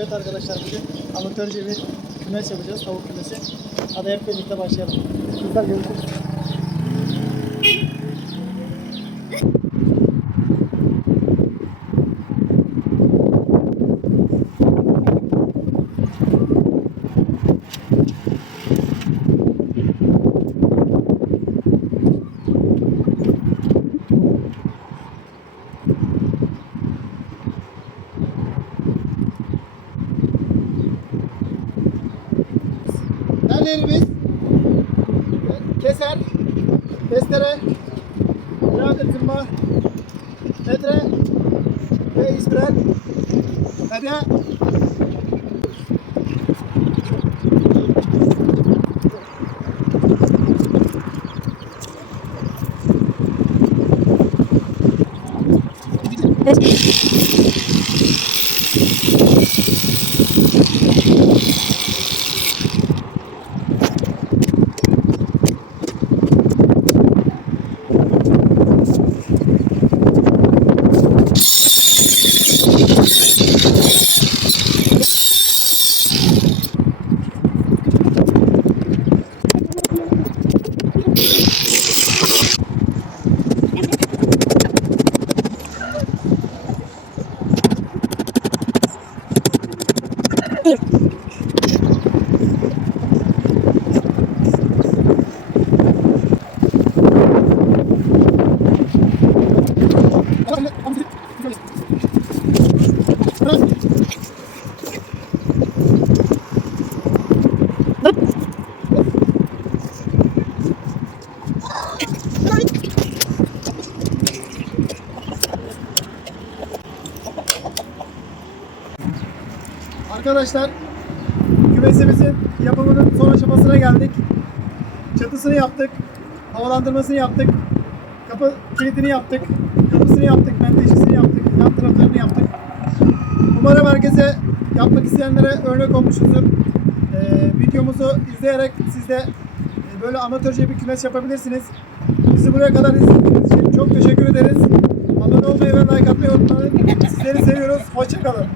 Evet arkadaşlar bugün amatörce bir kümes yapacağız. Tavuk kümesi. Hadi hep birlikte başlayalım. Güzel görüşürüz. Nelerimiz? Keser, testere, irade tırma, metre. Ve ispiral. Hadi. Arkadaşlar kümesimizin yapımının son aşamasına geldik. Çatısını yaptık. Havalandırmasını yaptık. Kapı kilidini yaptık. Kapısını yaptık. Menteşesini yaptık. Yan taraflarını yaptık. Umarım herkese yapmak isteyenlere örnek olmuşuzdur. Ee, videomuzu izleyerek siz de e, böyle amatörce bir kümes yapabilirsiniz. Bizi buraya kadar izlediğiniz için çok teşekkür ederiz. Abone olmayı ve like atmayı unutmayın. Sizleri seviyoruz. Hoşçakalın.